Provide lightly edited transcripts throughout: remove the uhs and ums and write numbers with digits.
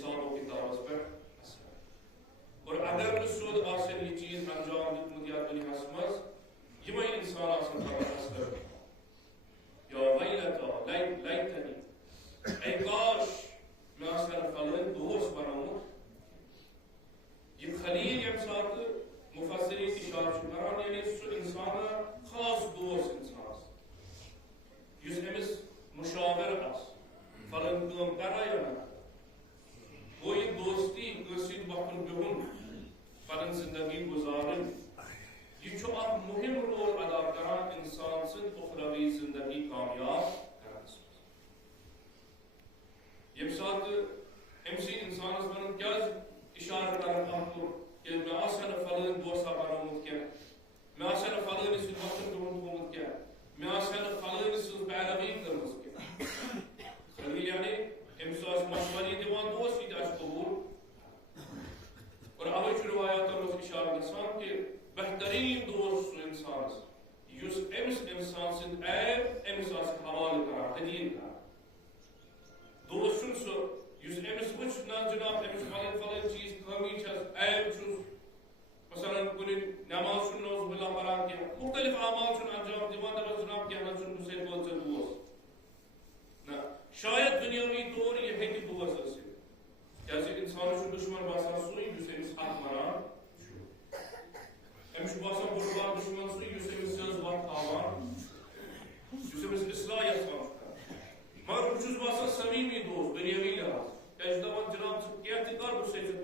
حساب و کتاب اس پر اثر اور اگر سود آسن یہ چیز انجام دیتمت یا دنیا مز یہ انسان آسن پر اثر یا ویلتا لیتنی اے کاش میں آسن فلن دوست بنامت یہ خلیل یم سات مفسرین اشارہ کران یعنی سو انسان خاص دوست انسان یس امس مشاور اس فلن کام کرا یا نہ وہ یہ دوستی کسید وقتن بہن پنن زندگی گزارن یہ چھو اک مہم رول ادا کران انسان سند اخروی زندگی کامیاب کران یم سات امسی انسان اس بنن کیا اشارہ کران آپ کہ میں آسان فلن دوستا بنامت کیا میں آسان فلن اس وقتن بہن ہومت کیا میں آسان فلن اس پیروی کرمت کیا خلیل یعنی امساس مشوری دیوان دوستی داشت قبول اور اوی چھ روایاتوں میں اشارہ گژھان کہ بہترین دوست سو انسان یس امس انسان سند عیب امس آس حوالہ کران حدین کران دوست چھن سو یس امس وچھ نا جناب امس فلن فلن چیز خامی چھس عیب چھس مثلا کن نماز چھن نوز باللہ پران کیا مختلف اعمال چھن انجام دیوان دبا جناب کیا نہ چھن دوسرے بول سے دوست نہ شاید دنیاوی طور یہ ہے کہ دوست اسے کیسے انسان چھو دشمن باسان سوئی جسے اس حق مران امش باسان بربار دشمن سوئی جسے اس سیز وقت آوان جسے اس اصلاح یسان مگر کچھ باسان سمیمی دوست دنیاوی لحاظ کیسے دوان جناب سے کیا تکار بسے چھو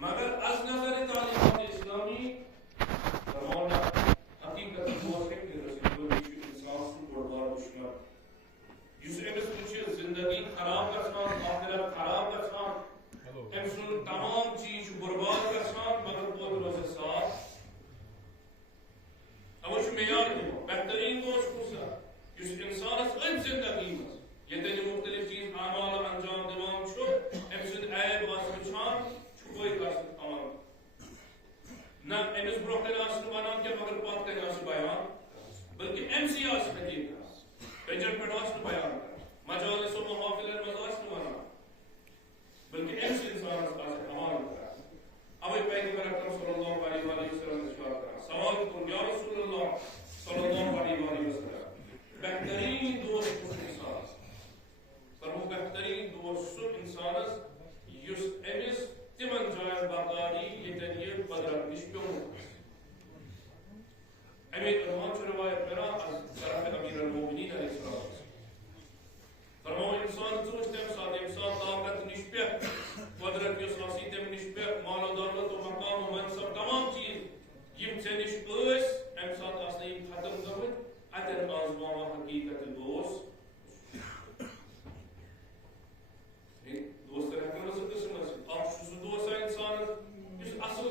مگر از نظر تعلیمات اسلامی فرمانا حقیقت دوست ہے کہ رسول انسان سے بربار دشمن جس امس کچھ زندگی خراب گژھان آخرت خراب گژھان ام سن تمام چیز برباد گژھان مگر وہ روز صاف اوش معیار دو بہترین دوست کسا جس انسان اس زندگی میں یہ مختلف چیز اعمال انجام دیوان چھو ام سن عیب واس وچھان چھو کوئی قصد عمل نہ امس برکن آسن بنان کہ مگر پات کرنا اس بیان بلکہ ام سی آس حقیقت پیجن پر آسن بیان مجالس و محافل مزاج نمانا بلکہ ایسے انسان اس پاس عمال کرا اوی پیغمبر اکرم صلی اللہ علیہ وآلہ وسلم اشارہ کرا سوال کن یا رسول اللہ صلی اللہ علیہ وآلہ وسلم بہترین دوست اس انسان پر وہ بہترین دوست سن انسان یس امس تمن جائن باقاری یہ تنیر قدرت نشپیون امید عنوان چھ روایت میرا از طرف امیر المومنین علیہ السلام فرمو انسان سوچ تم ساتھ انسان طاقت نشپہ قدرت یس آسی تم نشپہ مال و دولت و مقام و منصب تمام چیز یم سے نشپ اس ام ساتھ آسنے یم ختم کرو اتن آزمان و حقیقت دوست دوست رہتے ہیں نظر قسم ہے آپ شو دوست ہے انسان جس اصل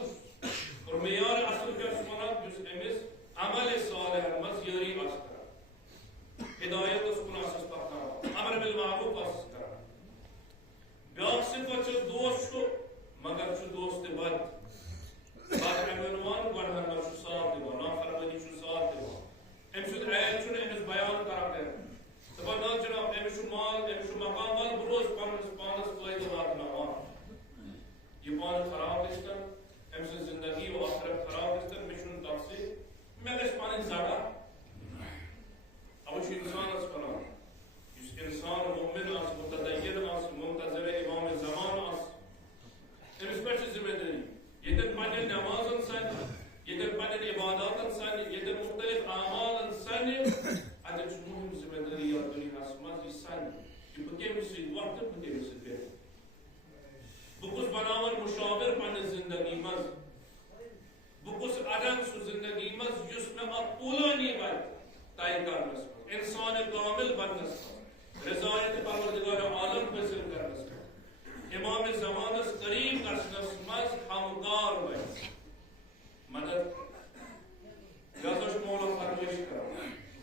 اور معیار اصل کا سمانا جس امس عمل صالح مزیاری آسکر ہدایت اس کن آسس پاکا امر بالمعروف آسکر بیاق صفت چھ دوست چھو مگر چھ دوست بد بد امنوان گوڑھن چھ ساتھ دیوان نافرمانی چھ ساتھ دیوان ام شد عیل چھن امس بیان کرتے ہیں دبا نا جناب امس چھ مال امس چھ مقام مال بروز پانس فائدہ وات نوان یہ پان خراب لشتن امس زندگی و آخرت خراب لشتن مشن تفصیل میں گھس پانی زیادہ اوش انسان اس پناہ جس انسان مومن اس متدین اس منتظر امام زمان اس امس پر ذمہ داری یہ تک پانی نماز انسان یہ تک پانی عبادات انسان یہ تک مختلف اعمال انسان اگر مهم ذمہ داری یا دنیا اسماز انسان کہ بکے مسجد وقت بکے مسجد بکس بناون مشاور پانی زندگی مز بکس ادن سو زندگی مز یس میں اقولانی باید تائی کرنس انسان کامل بننس رضایت پروردگار عالم حاصل کرنس امام زمانس قریب کرنس مز ہمکار باید مدد یادش مولا فرمائش کرو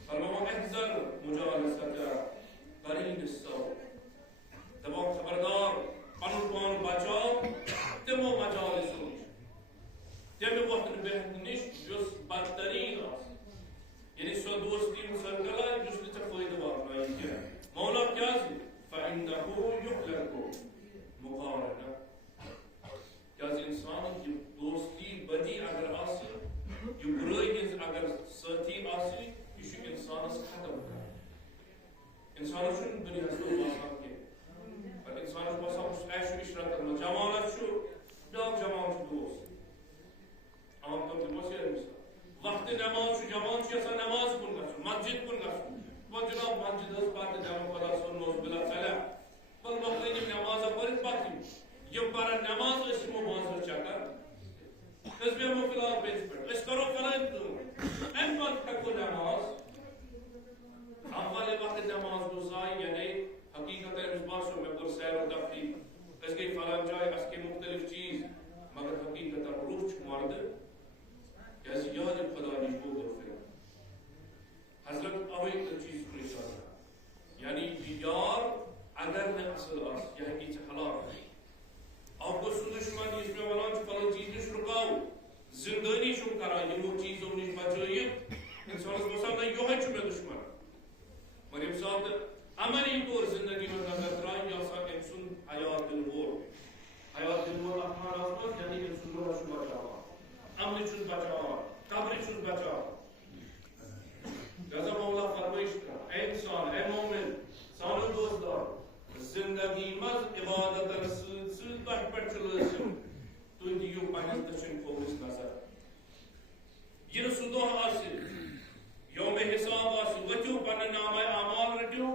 فرماؤ احذر مجالست قرین السوء تمام خبردار پان بچاؤ تمو مجالس تمہیں وقت بہت نشت جس بدترین آس یعنی سو دوستی مسلگلہ جس نے چھ فائدہ واقعی کیا مولا کیا سی فَإِنَّهُ يُحْلَكُ مقارنہ کیاز انسان یہ دوستی بدی اگر آسی یہ برائی ہز اگر ساتھی آسی یہ انسانس ختم کر انسان چھن دنیا سے باسان کے پر انسان باسان عیش و عشرت میں جوانت چھو بیاکھ جوان چھو دوست عام طور پر بس یہ وقت نماز چھو جوان چھو ایسا نماز کن گھو مسجد کن گھو وہ جناب مسجد اس پاک جامع خدا سنوز بلا سلام بل وقت یہ نماز پڑھت پاتی یہ پارا نماز اس مباز چکر اس میں مفلال بیچ پر اس کرو فلان تو ان وقت تک نماز اول وقت نماز کو ضائع یعنی حقیقت ہے اس بات میں پر سیر و تفریح اس کی فلان جائے اس کی مختلف چیز مگر حقیقت ہے روح مرد کیسے یاد خدا نے کو پھر حضرت اوی چیز کو اشارہ یعنی یار اگر نہ اصل اس یہ کی حالات آپ کو سو دشمن اس میں ونان فلان چیز نش رکاو زندگی شو کرا یہ وہ چیزوں نش بچائیے انسان کو سامنے یہ ہے چھو دشمن مریم صاحب عملی طور زندگی میں نظر ترائی یا سا انسان حیات دلور احمان آسمان یعنی انسان روح شو بچاوا عملی چھو بچاوا قبری چھو بچاوا جزا مولا فرمائش کرا اے انسان اے مومن سانو دوستدار زندگی مز عبادت رسول تح پر چلسم تو دیو پانس دشن کھوس نظر یہ صدوح آسی یوم حساب آسی وچو پن نام اعمال رٹیو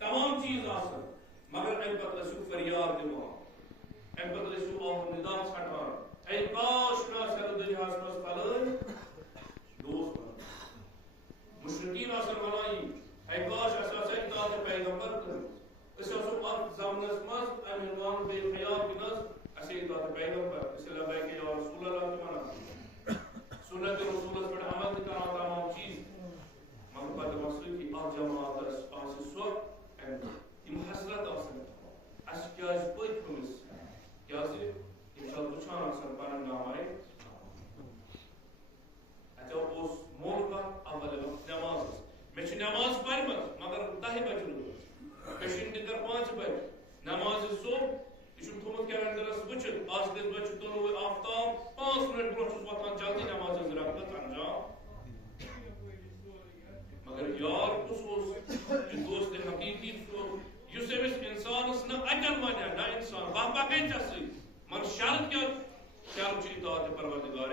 تمام چیز آسن مگر ایم پتہ سو فریاد دیوا ایم پتہ سو آہ ندا چھٹان اے کاش نا سر دنیا اس فلان دوست مشرکین آسن ونائی اے کاش اسا سے اطاعت پیغمبر کر اس اسو ات زمانس مز امنوان بے خیال بنس اسی اطاعت پیغمبر اس لبیک یا رسول اللہ تمنا سنت رسول پر عمل کرنا تمام چیز مگر بعد مسئلہ کی آج جماعت اس سو یم حسرت آسن اس کیا اس پوئی کھمس کیا سے انشاء پوچھان آسن پانن نام آئے اچھا اس مول کا اول وقت نماز میں چھ نماز پڑھ مگر 10 بج رو پیشن دکر 5 بج نماز صبح یہ تھومت کیلنڈرس وچھت آج کل بچ تو آفتاب 5 منٹ برو چھس واتان جلدی نماز رکھت انجام مگر یار اس دوست حقیقی یس امس انسانس نہ اجل ونیا نہ انسان باپا کہیں چسی مگر شرط کیا شرط چھ اطاعت پروردگار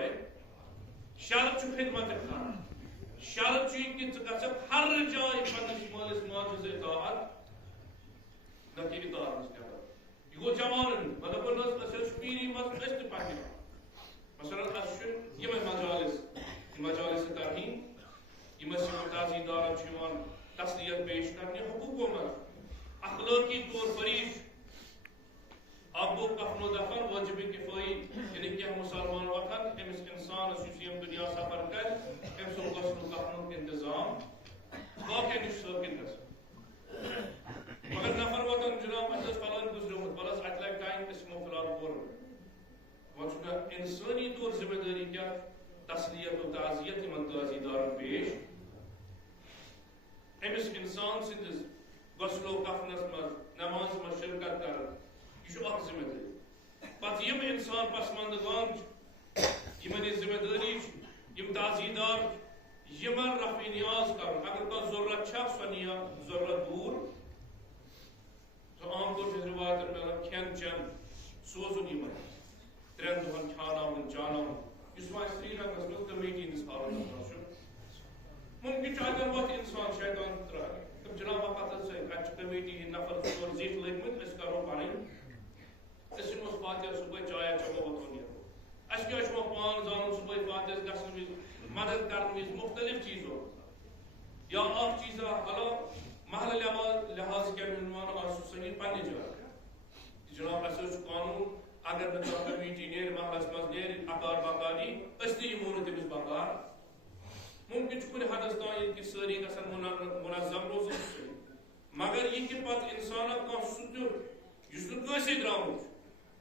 شرط چھ خدمت خان شرط چھ کہ ژٕ ہر جائے پننس مالس ماجہِ اطاعت نہ کہ اطاعت کیا یہ گو جوان مطلب نس پیری مز اس پہ مثلا اس یہ مجالس ترہیم یہ تعزیہ دار تسلیت پیش کرنے حقوق مز اخلاقی طور فریش اب وہ کفن و دفن واجب کفائی یعنی کہ مسلمان وقت امس انسان اسیم دنیا سفر کر امس غسل و کفن انتظام باقی نش ساکن گژھن مگر نفر وطن جناب اس فلان گزریمت بلس ات لگ ٹائم اسمو فلان کور وچنا انسانی طور ذمہ داری کیا تسلیت و تعزیت من تعزیہ دارن پیش امس انسان سندس غسل و کفنس مز نماز مز شرکت کر یہ اخ ذمہ داری پتہ یم انسان پسماندگان یمن ذمہ داری یم تعزیہ دار یمن رفع نیاز کر اگر کا ضرورت چھا سنیا ضرورت دور تو عام طور سے روایت میں کھین چن سوزن یمن 3 دہن کھانا چانا اس وقت سری نگرس میں کمیٹی ہندس حالت ممکن اگر وقت انسان شیطان ترائے تم جناب وقت سے اچھ کمیٹی ہند نفر اور زیت لگمت اس کرو پانین اس میں فاتح صبح چایا چمو وطن یہ اس کے شما پان زانن صبح فاتح گسن میں مدد کرنے میں مختلف چیزوں یا آپ چیزاں حالا محل لحاظ کے عنوان اور صحیح پانی جائے جناب اساس قانون اگر نہ کمیٹی نیر محلس مز نیر اکار باقاری استی مون تمس باقار ممکن کن حدس تان کہ ساری گھن منظم روزن مگر یہ کہ پتہ انسان کھانا سہ اس نسے درامت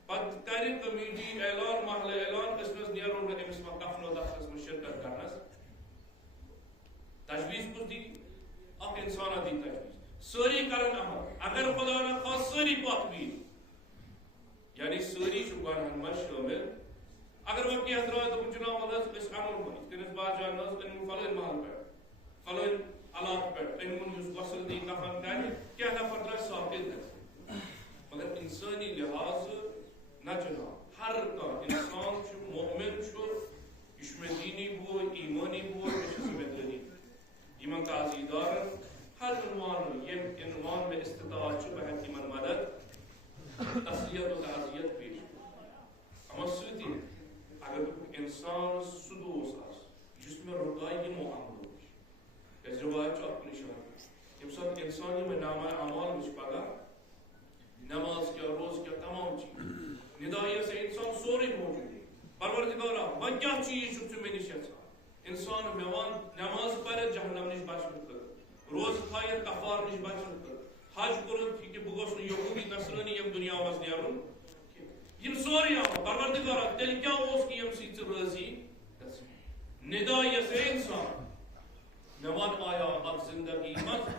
پتہ کر کمیٹی اعلان محلہ اعلان اس مز نیرو نا امس کفن و دفنس مز شرکت کرنس تجویز کس دی اخ انسان دی تجویز ساری کرن عمل اگر خدا نہ خاص ساری پاک بھی یعنی ساری گناہن من شامل اگر وہ کیا درائے دن جناب اس انو اس بعد جان ان فلن محل پہ فلن علاقہ پہ ان اس وصل دی کفن کرے کیا نفر درائے ثابت ہے مگر انسانی لحاظ نہ جناب ہر کا انسان چھو مومن چھو اس میں دینی بو ایمانی بو اس میں دینی ایمان کا عزیدار ہر عنوان یہ عنوان میں استطاعت چھو بہت ایمان مدد تسلیت و تعزیت پیش اما سیدھی اگر انسان سدوس آس جس میں رکائی محمد اس روایت چھو اپنی شاہد یہ ساتھ انسانی میں نامہ اعمال مجھ پگا نماز کیا روز کیا تمام چیز ندائیہ سے انسان سوری موجود ہے پروردگارہ وہ کیا چیز چھو میں نشیت سا انسان میوان نماز پڑھے جہنم نش بچن کر روز کھائے کفار نش بچن کر حج کرن کہ بگوس یہودی نصرانی یم دنیا مز نیرن یم سوری پروردگارہ تیل کیا اوس کی یم سیت راضی ندا یہ انسان میوان آیا اب زندگی مز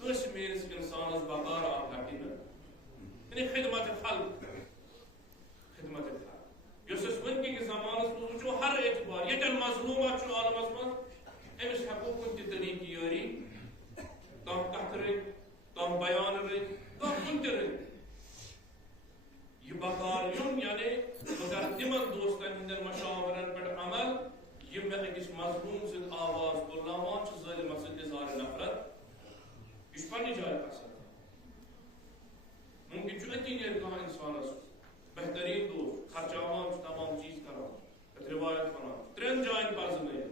کس میرس انسان از بقار آپ ہٹن یعنی خدمت خلق خدمت خلق یس اس ون کی زمانس مز وچو ہر اعتبار یتن مظلومات چھ عالمس مز امس ہیکو کن طریقہ یاری کم کتھ رت کم بیان رت کم کن رت یہ بقار یم یعنی مگر تمن دوستن ہندن مشاورن پہ عمل یہ میں اکس مظلوم سن آواز بولناوان چھ ظالم سن اظہار نفرت اس پنہ جائے پسند ممکن چھ اتی نیر کانٛہہ انسانس بہترین دوست خرچاوان چھ تمام چیز کران روایت ونان ترین جائن پرزنٲیِتھ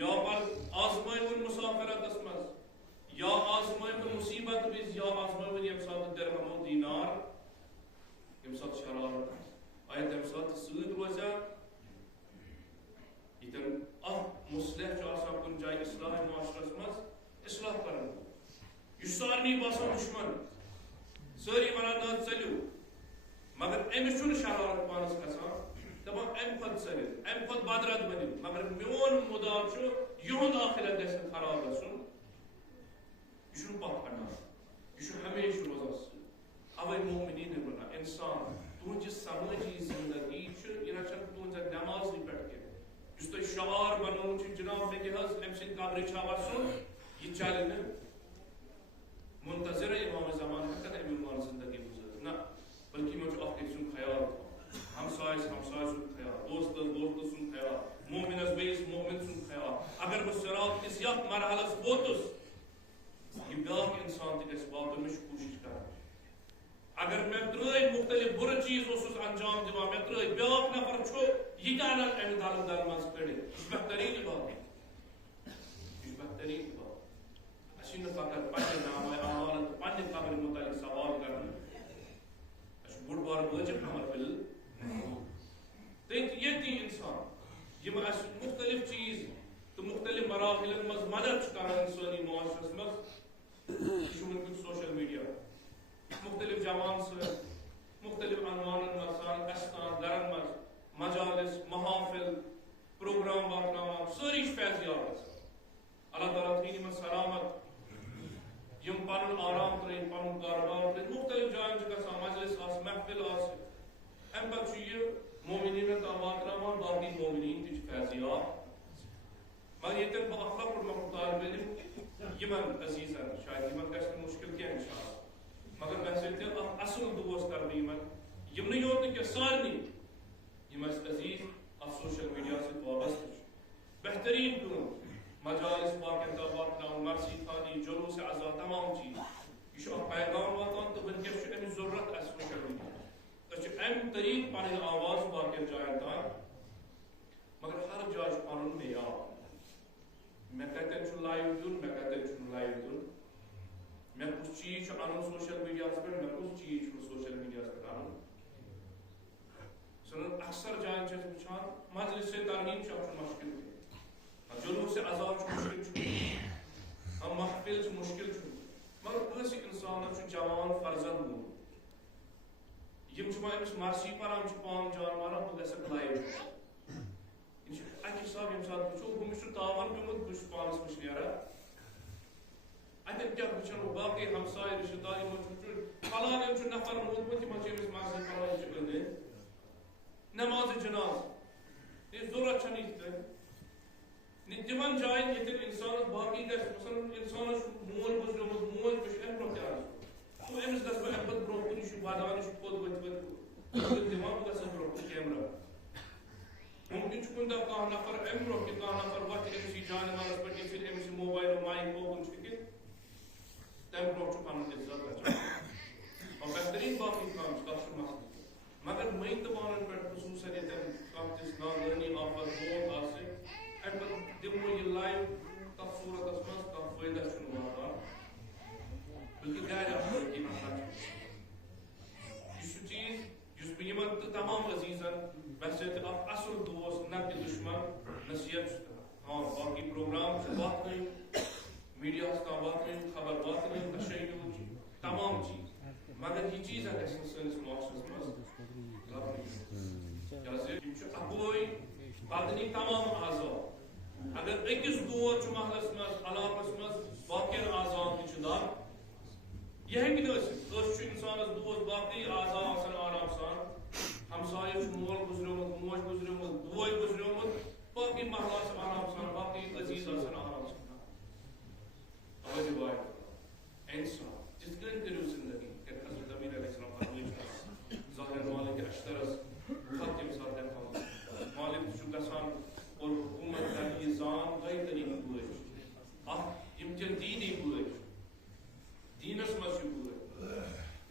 یا پل آزمٲیوُن مسافرتس منٛز یا آزمٲیوُن مصیبت وز یا آزمٲیوُن ییٚمہِ ساتہٕ درہم و دینار ییٚمہِ ساتہٕ شرارت آیا تمہِ ساتہٕ سۭتۍ روزیا ییٚتٮ۪ن اکھ مصلح چھُ آسان کُنہِ جایہِ اصلاح معاشرس منٛز اصلاح کران یُس سارنٕے باسان دشمن سٲری ونان نہ ژٔلِو مگر أمِس چھُنہٕ شرارت پانس کھسان دپان امہِ کھۄتہٕ ژٔلِتھ امہِ کھۄتہٕ بدرد بٔنِو مگر میون مُدا چھُ یِہُنٛد آخرت گژھِ نہٕ خراب گژھُن یہِ چھُنہٕ پتھ ہٹان یہِ چھُ ہمیشہِ روزان سۭتۍ اوے مومنیٖن ونان انسان تُہنٛزِ سمٲجی زندگی چھِ یہِ نہ چھنہٕ تُہنٛزِ نمازٕے پٮ۪ٹھ کینٛہہ یُس تۄہہِ شعار بنومُت چھُ جناب مےٚ کیٛاہ حظ امہِ سۭتۍ قبرِ چھا وسُن یہِ چلہِ نہٕ منتظر امام زمان ہیکن امہِ عنوان زندگی گزٲرِتھ نہ بلکہ یِمن چھُ اکھ أکۍ سُنٛد خیال ہمسایس ہمساے سُنٛد خیال دوستس دوست سُنٛد خیال مومنس بیٚیِس مومن سُنٛد خیال اگر بہٕ صراط کِس یتھ مرحلس ووتُس یہِ بیاکھ انسان تہِ گژھِ واتُن مےٚ چھُ کوٗشش کران اگر مےٚ ترٛٲے مختلف بُرٕ چیٖز اوسُس انجام دِوان مےٚ ترٛٲے بیاکھ نفر چھُ یہِ تہِ انان امہِ دلہٕ دل منٛز کٔڑِتھ یہِ چھُ بہتریٖن عبادت یہِ چھُ بہتریٖن عبادت اَسہِ چھُ نہٕ فقط پننہِ نامہ اعمالن تہٕ پننہِ قبرِ متعلق سوال کرُن اَسہِ چھُ بوٚڑ بار وٲجب امر بِل ییٚتی انسان یِم اَسہِ مختلف چیٖز تہٕ مختلف مراحلن منٛز مدد چھُ کران سٲنی معاشرس منٛز یہِ چھُ وٕنکیٚن سوشل میڈیا مختلف جوان سۭتۍ مختلف عنوانن منٛز سان اَستان گرن منٛز مجالس محافل پروگرام واتناوان سٲری چھِ فیضیاب گژھان اللہ تعالیٰ تھٲیِن یِمن سلامت یِم پنُن آرام ترٲیِن پنُن کاربار ترٲیِن مختلف جاین چھِ گژھان مجلس آسہِ محفل آسہِ امہِ پتہٕ چھُ یہِ مومنیٖنن تام واتناوان باقٕے مومنیٖن تہِ چھِ فیضیاب مگر ییٚتٮ۪ن بہٕ اکھ لۄکُٹ مۄکُٹ طالبہِ علم یِمن عزیٖزن شاید یِمن گژھِ نہٕ مُشکل کینٛہہ انشاءاللہ مگر مےٚ سۭتۍ تہِ اکھ اصل دوس کرٕ بہٕ یِمن یِمنٕے یوت نہٕ کینٛہہ سارنٕے یِم اَسہِ عزیٖز اتھ سوشل میڈیا سۭتۍ وابستہٕ چھِ بہتریٖن کٲم مجالس باقین تام واتناوُن مرثی خانی جلوس عزا تمام چیز یہ چھُ اکھ پیغام واتان تہٕ وٕنکیٚس چھُ امِچ ضروٗرت اَسہِ سوشل میڈیا أسۍ چھِ امہِ طریٖقہٕ پنٕنۍ آواز باقین جاین تام مگر ہر جایہِ چھُ پنُن معیار مےٚ کتٮ۪ن چھُ لایو دیُن مےٚ کتٮ۪ن چھُنہٕ لایو دیُن مےٚ کُس چیٖز چھُ انُن سوشل میڈیاہس پٮ۪ٹھ مےٚ کُس چیٖز چھُنہٕ سوشل میڈیاہس پٮ۪ٹھ انُن سُہ اکثر جاین چھِ أسۍ وٕچھان مجلس ترغیب چھُ اکھ مشکل جلوس عذاب چھُ مشکل محفل چھُ مشکل چھُ مگر کٲنٛسہِ انسانس چھُ جوان فرزن موٗد یِم چھِ وۄنۍ أمِس مرثی پران چھِ پان جان ماران بہٕ گژھکھ لایو یہِ چھُ اکہِ حساب ییٚمہِ ساتہٕ وٕچھو ہُمِس چھُ تاوان پیوٚمُت بہٕ چھُس پانس نِش نیران اتن کیا وچھن باقی ہمسائے رشتہ دار یمن فلان چھ نفر موتمت یمن چھ امس مسجد فلان چھ بندے نماز جناز یہ ضرورت چھنی تہ تمن جائن یتن انسان باقی گژھِ مثلا انسانس مول گزریومت موج بچ ام برو کیا تو امس گژھِ بہٕ امہِ پتہٕ برونٛہہ کُن یہِ چھُ ودان یہِ چھُ پوٚت ؤتھۍ دِوان بہٕ گژھٕ برونٛہہ کُن کیمرا ممکن چھُ کُنہِ دۄہ کانٛہہ نفر امہِ برونٛہہ کہِ کانٛہہ نفر وۄتھِ أمِس یی جانوارس پٮ۪ٹھ ییٚمہِ سۭتۍ أمِس یہِ موبایل مایِک اوپن چھُ کہِ تمہِ برونٛہہ چھُ پنُن عزت بچان اور بہترین باقی کام چھُ تتھ چھُ مسلہٕ مگر مٔنٛزۍ تہٕ پانن پٮ۪ٹھ خصوٗصن ییٚتٮ۪ن کانٛہہ تِژھ نادٲنی آفر موت آسہِ امہِ پتہٕ دِمو یہِ لایِو تتھ صوٗرتس منٛز کانٛہہ فٲیدٕ چھُنہٕ واتان بلکہ گھر یہ چیز اس بہ یمن تمام عزیزن ویسے اخ اصل دوست نہ کہ دشمن نصیحت ہاں باقی پروگرام وات میڈیا تام وات خبر وات تشیع تمام چیز مگر یہ چیز سنس معاشرس مز اکوئی بدنی تمام آزاد اگر اکس دود محلس مز علاقس مز باقی آزاد تہ یہ ہیٚکہِ نہٕ ٲسِتھ کٲنٛسہِ چھُ اِنسانس دوست باقٕے اعضا آسان آرام سان ہمسایہِ چھُ مول گُزریومُت موج گُزریومُت بوے گُزریومُت باقٕے محلہٕ آسان آرام سان باقٕے عزیز آسان آرام سان توجہ واریاہ انسان تِتھ کٔنۍ کٔرِو زندگی کٔرۍ حضرت امیر علیہ السلام فرمٲیِتھ ظاہر مالک اشترس خط ییٚمہِ ساتہٕ دٮ۪کھاوان مالک چھُ گژھان اور حکوٗمت کرِ یہِ زان دۄیہِ طریٖقہٕ بٲج اکھ یِم تِم دیٖنی بٲج دینس مز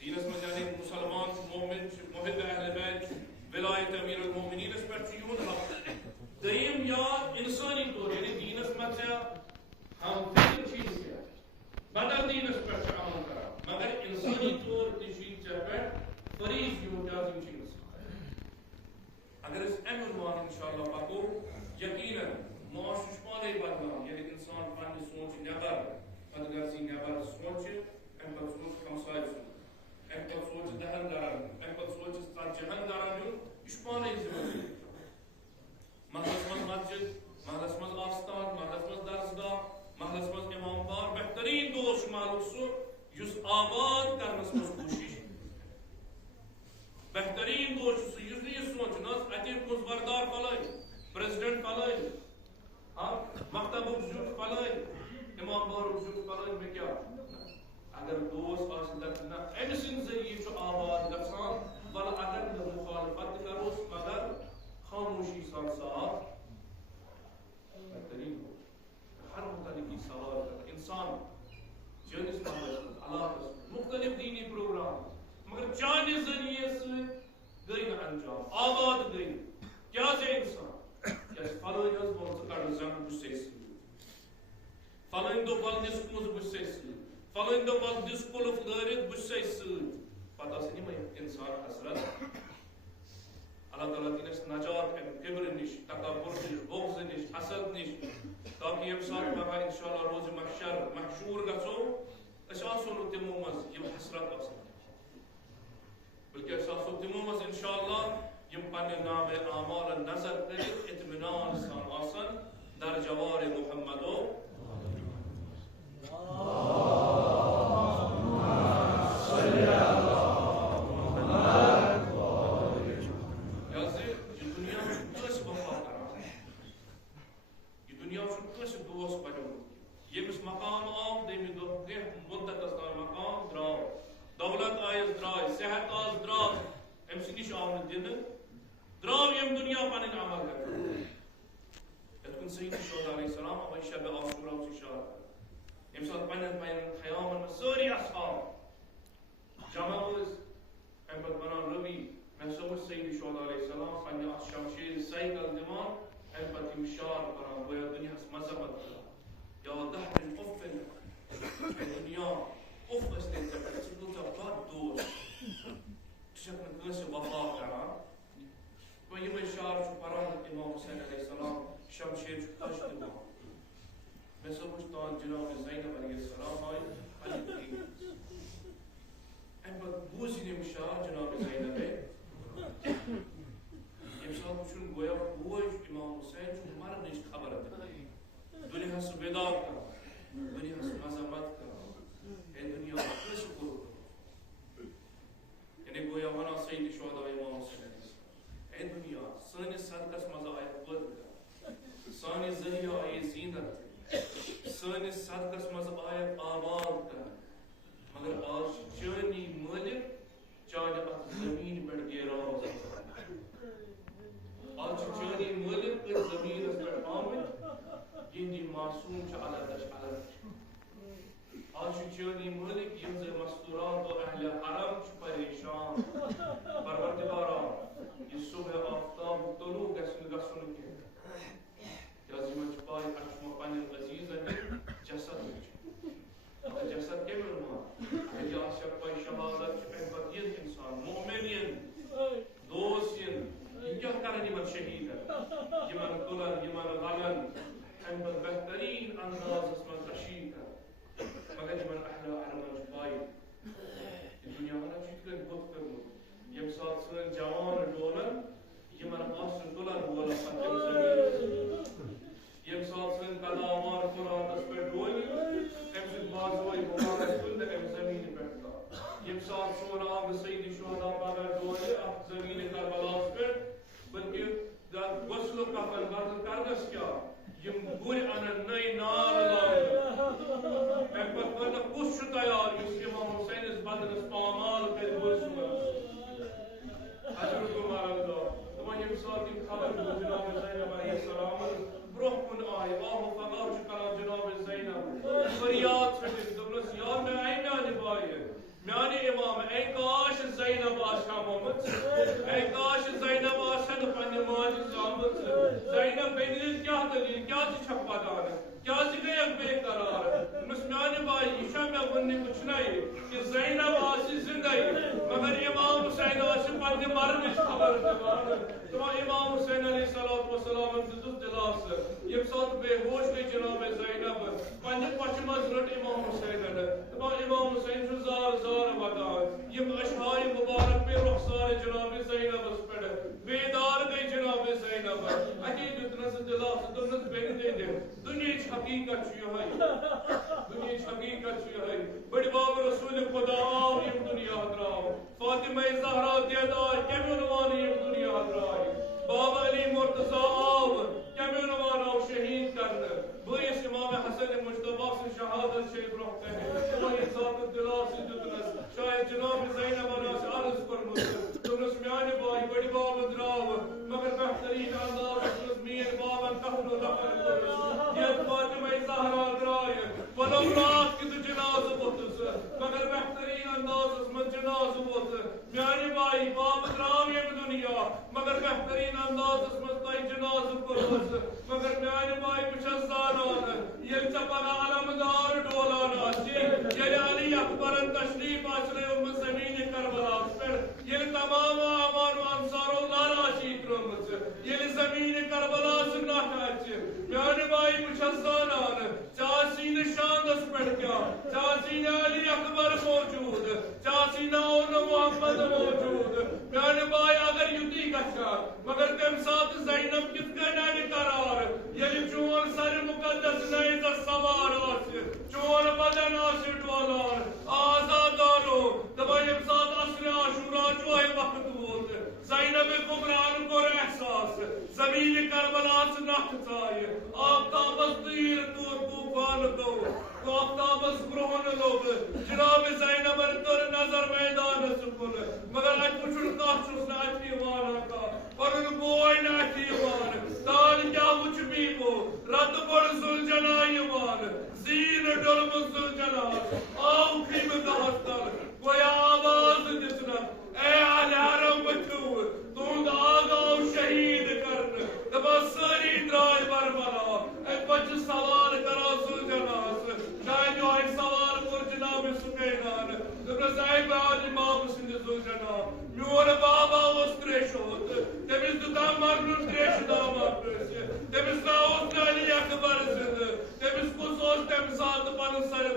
دینس مز یعنی مسلمان مومن محب اہل بیت ولایت امیر المومنین پہ حق دیم یا انسانی طور یعنی دینس مز ہم فکر چیز کیا بدل دینس پہ عمل کرا مگر انسانی طور تہ پہ فریض یوم چیز اگر اس ام عنوان انشاءاللہ پکو یقینا معاشرہ پانے بدلان یعنی انسان پنہ سوچ نبر پتہ غرضی نبر سوچ امہ پتہ سوچ ہمسائے سوچ امہ پتہ سوچ دہن دارن امہ پتہ سوچ ژتجہن دارن یہ پانے ذمہ محلس مز مسجد محلس مز آستان محلس مز درسگاہ محلس مز امام بار بہترین دوست معلوم سہ اس آباد کرنس مز کوشش بہترین دوست سہ اس یہ سوچ اتہ کس بردار فلائن پریزیڈنٹ فلائن ہاں مکتبک زیُٹھ فلائن امام بارک زیُٹھ فلائن میں کیا اگر دوست آسہ ام سند ذریعہ آباد گژھان بل اگر نہ مخالفت کروس مگر خاموشی سان ساتھ بہترین ہر متعلق سوال کر انسان جنس محلس علاقس مختلف دینی پروگرام مگر چانہ ذریعہ گئی نہ انجام آباد گئی کیا سے انسان کیا فلٲنۍ حظ ووٚن ژٕ کڑ زنگ بہٕ چھُسے سۭتۍ فلٲنۍ دوٚپ ول نِس کُنٛز بہٕ چھُسے سۭتۍ فلٲنۍ دوٚپ ول دِس قُلف لٲرِتھ بہٕ چھُسے سۭتۍ پتہٕ آسن یِمے انسان حسرت اللہ تعالیٰ دِن اَسہِ نجات امہِ کبرٕ نِش تکبر نِش بغض نِش حسد نِش تاکہ ییٚمہِ ساتہٕ پگاہ انشاءاللہ روزِ محشر محشوٗر گژھو أسۍ آسو نہٕ تِمو منٛز یِم حسرت آسان بلکہ أسۍ آسو تِمو منٛز انشاءاللہ یم پننہِ نامے اعمال نظر کٔرِتھ اطمینان سان آسان در جوار محمدو یمس مقام آو دمی دہ مدتس تام مقام درٛاو دولت آیس درٛاے صحت آس درٛاو أمۍ سٕے نِش آو نہٕ دِنہٕ درٛاو ییٚمہِ دُنیا پنٕنۍ عمل کرنہٕ یتھ کُن سید شہداء علیہ السلام وۄنۍ شب عاشورہ چھُ شاد ییٚمہِ ساتہٕ پننٮ۪ن پننٮ۪ن خیامن منٛز سٲری اصحاب جمع ٲسۍ امہِ پتہٕ ونان ربی مےٚ ہسا وٕچھ سید شہداء علیہ السلام پننہِ اتھ شمشیر سایکل دِوان امہِ پتہٕ یِم شعار پران گویا دُنیاہس مذمت کران یا دہر اُفن دنیا اُف ٲسۍ نہٕ ژےٚ پٮ۪ٹھ ژٕ کوٗتاہ بد دوست ژٕ چھکھ نہٕ کٲنٛسہِ وفا کران وۄنۍ یِمے شعار چھُ پران امام حسین علیہ السلام شمشیر چھُ خۄش دِوان مےٚ ہسا وٕچھ تان جناب زینب علیہ السلام آیہِ پننہِ امہِ پتہٕ بوٗزِنۍ یِم شعار جناب زینبے ییٚمہِ ساتہٕ وٕچھُن گویا بوے امام حسین چھُ مرنٕچ خبر دِوان دنیاہس بیدار کران دنیاہس مذمت کران آیے زینت سٲنِس صدقس منٛز آیت آباد کر مگر آز چھُ چٲنی مٲلِک چانہِ اتھ زمیٖن پٮ۪ٹھ گیراو آز چھُ چٲنی مٲلِک أتھۍ زمیٖنس پٮ۪ٹھ آمٕتۍ یِہنٛدی معصوٗم چھِ الگ آز چھُ چٲنی مٲلِک یِم زن مستورات و اہل حرم چھُ پریشان پروردگارا یہِ صبح آفتاب طلوع گژھِ نہٕ گژھُن کینٛہہ کیٛازِ یِمن چھِ پاے اَسہِ چھُ پننٮ۪ن عزیٖزن جسد مگر جسد کٔمۍ اوٚنمُت اگر یہِ آسہِ ہا پاے شہادت چھِ اَمہِ پتہٕ یِن اِنسان مؤمن یِن دوس یِن یِم کیٛاہ کرن یِمن شہیٖدن یِمن تُلن یِمن لگن اَمہِ پتہٕ بہتریٖن اندازس منٛز تشریح کرن مگر یِمن اہل حرمن چھِ پاے یہِ دُنیا ہنا چھُ یِتھ کٔنۍ بُتھ کٔرمُت ییٚمہِ ساتہٕ سٲنۍ جوان ڈولن یِمن آسہٕ تُلن وول پتہٕ زمیٖنس ییٚمہِ ساتہٕ سٲنۍ پیداوار قرآنس پٮ۪ٹھ ڈولہِ تَمہِ سۭتۍ بازوے مُبارک تُلہِ اَمہِ زمیٖنہِ پٮ۪ٹھ تام ییٚمہِ ساتہٕ سون آب سیدِ شہدا پگاہ ڈولہِ اَتھ زمیٖنہِ کربلاہس پٮ۪ٹھ بلکہِ غسلُ کفن بدل کرنس کیٛاہ یِم گُرۍ انن نٔے نار لاگنہٕ اَمہِ پتہٕ ونکھ کُس چھُ تیار یُس امام حُسینس بدلس پامال کرِ گُرۍ صُبحس حضرت عمر دپان ییٚمہِ ساتہٕ یِم خبر بوٗز جناب زینب علیہ السلام برونٛہہ کُن آیہِ واہ پگاہ چھُ کران جناب زینب فریاد ژھٔٹِتھ دوٚپنس یا مےٚ آیہِ میانہِ بایہِ میانہِ امام اے کاش زینب آسہِ ہا موٚمُت اے کاش زینب آسہِ ہا نہٕ پننہِ ماجہِ زامٕژ زینب بیٚنہِ کیٛاہ دٔلیٖل کیٛازِ چھکھ پکان کیٛازِ گٔیکھ بے قرار دوٚپمس میانہِ بایہِ یہِ چھا مےٚ وُنہِ وٕچھنَے کہِ زینب آسہِ زِندَے مگر امام حُسین آسہِ پننہِ مرنٕچ خبر دِوان دپان امام حُسین علیہ الصلوۃ والسلامن دِژٕس دِلاسہٕ ییٚمہِ ساتہٕ بے ہوش گٔے جناب زینب پننہِ پچھِ منٛز رٔٹ امام حُسینن دپان امام حُسین چھُ زار زار وَدان یِم اشہارِ مُبارک پے رخسارِ جناب زینبس پٮ۪ٹھ بیدار گٔے جناب زینب اَتی دیُتنس دِلاسہٕ دوٚپنس بیٚنہِ دٔدِ دُنیہِچ حقیٖقت چھُ یِہوٚے دُنیہِچ حقیٖقت چھُ یِہوٚے بٔڑِ باب رسوٗلِ خۄدا آو ییٚمہِ دُنیا درٛاو فاطمہ زہرا دیدار کَمہِ عنوانہٕ ییٚمہِ دُنیا درٛاے بابا علی مرتضیٰ آو کَمہِ عنوانہٕ آو شہیٖد کرنہٕ بٲیِس امام حسن مجتبیٰ سٕنٛز شہادت چھے برونٛہہ کنہِ تِمن ذاتُک دِلاسہٕ دیُتنس شاید جناب زینبن آسہِ عرض کوٚرمُت دوٚپنس میانہِ بایہِ بٔڑِ بابہٕ درٛاو مگر بہتریٖن اندازس منٛز میٲنۍ بابن کفنو دفن کوٚرُس یتھ فاطمہ زہرا درٛایہِ پنُن راتھ کیُتھ جنازٕ ووٚتھُس مگر بہتریٖن اندازس منٛز جنازٕ ووت میانہِ بایہِ بابہٕ درٛاو ییٚمہِ دُنیا مگر بہتریٖن اندازس منٛز تۄہہِ جنازٕ کوٚرہوس مگر میانہِ بایہِ بہٕ چھَس زانان ییٚلہِ ژےٚ پگاہ علمدار ڈولان آسہِ ییٚلہِ علی اکبرن تشریٖف آسہِ رٲومٕژ زمیٖنہِ کربلاہس پٮ۪ٹھ ییٚلہِ تمام اعوان و انصارو لر آسی ترٛٲومٕژ ییٚلہِ زمیٖنہِ کربلاہس نٹھ اَژِ میانہِ بایہِ بہٕ چھَس زانان ژےٚ آسی نہٕ شاندس پٮ۪ٹھ کیٛاہ ژےٚ آسی نہٕ علی اکبر موجوٗد ژےٚ آسی نہٕ اونہٕ محمد موجوٗد میانہِ بایہِ اگر یُتُے گژھِ ہا مگر تَمہِ ساتہٕ زینب کِتھ کٔنۍ اَنہِ قرار ییٚلہِ چون سرِ مُقدس نیزس سوار آسہِ چون بدن آسہِ ڈولان آزادانو دپان ییٚمہِ ساتہٕ عصرِ عاشوٗرا چوہے وقت ووت زینب کُمران کوٚر احساس زمیٖنہِ کربلاہس نٹھ ژایہِ آفتابس تیٖر طوٗفان گوٚو آفتابس برٛونٛہہ لوٚگ جناب زینبن کٔر نظر میدانس کُن مگر اتہِ وٕچھُن کانٛہہ چھُس نہٕ اتھِ یِوان پنُن بوے نہٕ اتھِ یِوان تالہِ کیٛاہ وٕچھ میٖمو رتہٕ بوٚڑ زُلجنا یِوان زیٖنہٕ ڈوٚلمُت زُلجنا آو خیٖمہٕ گاہس تل گویا آواز دِژنکھ اے اہلِ حرم ؤتھِو تُہُنٛد آغا آو شہیٖد کرنہٕ دپان سٲری درٛاے بربلا اَمہِ پتہٕ چھِ سوال کران زُلجناہس شاید یِہوٚے سوال کوٚر جناب سُکینان دوٚپنس اے میٛانہِ امام سٕنٛدِ زُلجنا میون بابا اوس تریشوت تٔمِس دیُتام مرنُن تریشہِ داماد پٲسہِ تٔمِس ترٛاوُس نہٕ علی اکبر زِندٕ تٔمِس کُس اوس تَمہِ ساتہٕ پنُن سر